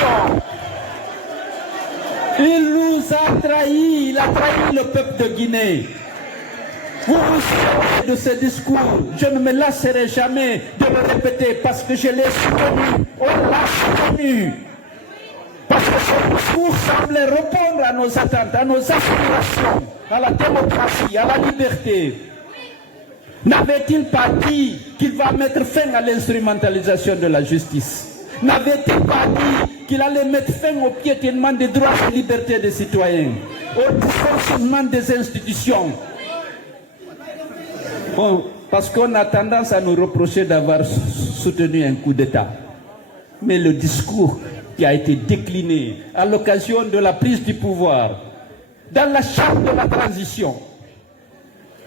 trahison. Il nous a trahis, il a trahi le peuple de Guinée. Vous vous souvenez de ce discours, je ne me lasserai jamais de le répéter parce que je l'ai soutenu, on l'a soutenu. Parce que ce discours semblait répondre à nos attentes, à nos aspirations, à la démocratie, à la liberté. N'avait-il pas dit qu'il va mettre fin à l'instrumentalisation de la justice? N'avait-il pas dit qu'il allait mettre fin au piétinement des droits et libertés des citoyens, au dysfonctionnement des institutions? Bon, parce qu'on a tendance à nous reprocher d'avoir soutenu un coup d'État. Mais le discours qui a été décliné à l'occasion de la prise du pouvoir, dans la charte de la transition,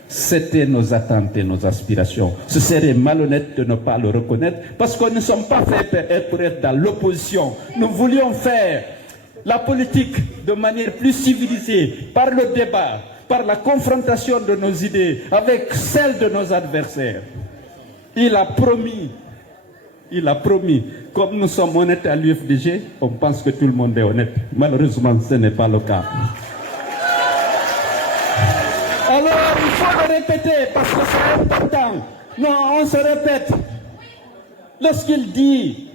c'était nos attentes et nos aspirations. Ce serait malhonnête de ne pas le reconnaître parce que nous ne sommes pas faits pour être dans l'opposition. Nous voulions faire la politique de manière plus civilisée, par le débat, par la confrontation de nos idées avec celles de nos adversaires. Il a promis, comme nous sommes honnêtes à l'UFDG, on pense que tout le monde est honnête. Malheureusement, ce n'est pas le cas. Alors, il faut le répéter parce que c'est important. Non, on se répète. Lorsqu'il dit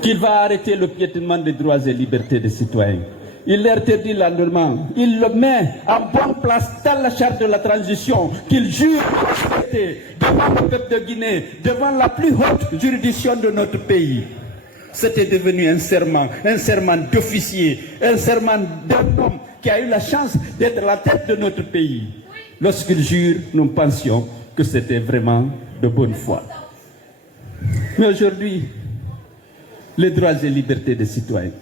qu'il va arrêter le piétinement des droits et libertés des citoyens, il l'interdit l'endemain. Il le met en bonne place dans la charte de la transition qu'il jure de respecter devant le peuple de Guinée, devant la plus haute juridiction de notre pays. C'était devenu un serment d'officier, un serment d'un homme qui a eu la chance d'être à la tête de notre pays. Lorsqu'il jure, nous pensions que c'était vraiment de bonne foi. Mais aujourd'hui, les droits et libertés des citoyens.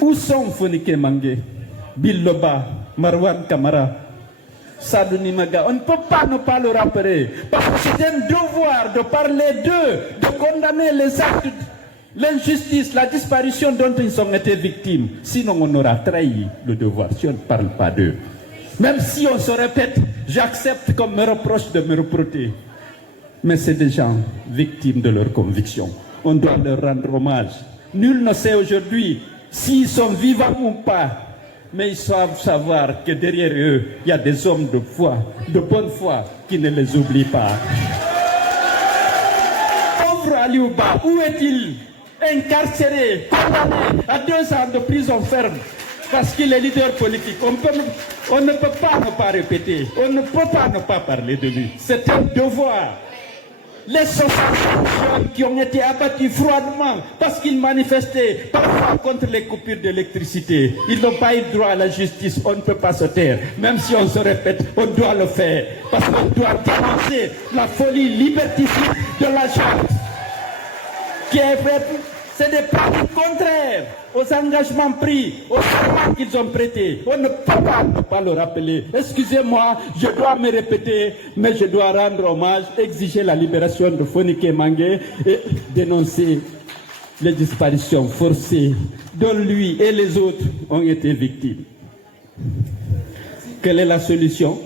Où sont Fonike Mangé, Biloba, Marwan Kamara, Sadou Nimaga? On ne peut pas ne pas le rappeler, parce que c'est un devoir de parler d'eux, de condamner les actes, l'injustice, la disparition dont ils ont été victimes. Sinon, on aura trahi le devoir si on ne parle pas d'eux. Même si on se répète, j'accepte qu'on me reproche de me reprocher. Mais c'est des gens victimes de leurs convictions. On doit leur rendre hommage. Nul ne sait aujourd'hui s'ils sont vivants ou pas, mais ils doivent savoir que derrière eux, il y a des hommes de foi, de bonne foi, qui ne les oublient pas. Pauvre Aliouba, où est-il? Incarcéré, condamné à 2 ans de prison ferme, parce qu'il est leader politique. On ne peut pas ne pas répéter, on ne peut pas ne pas parler de lui. C'est un devoir. Les 60 jeunes qui ont été abattus froidement parce qu'ils manifestaient parfois contre les coupures d'électricité. Ils n'ont pas eu droit à la justice, on ne peut pas se taire. Même si on se répète, on doit le faire. Parce qu'on doit dénoncer la folie liberticide de la charte. Qui est faite, c'est des pratiques contraires aux engagements pris, aux serments qu'ils ont prêtés. On ne peut pas le rappeler. Excusez-moi, je dois me répéter, mais je dois rendre hommage, exiger la libération de Fonike Mangé et dénoncer les disparitions forcées dont lui et les autres ont été victimes. Quelle est la solution?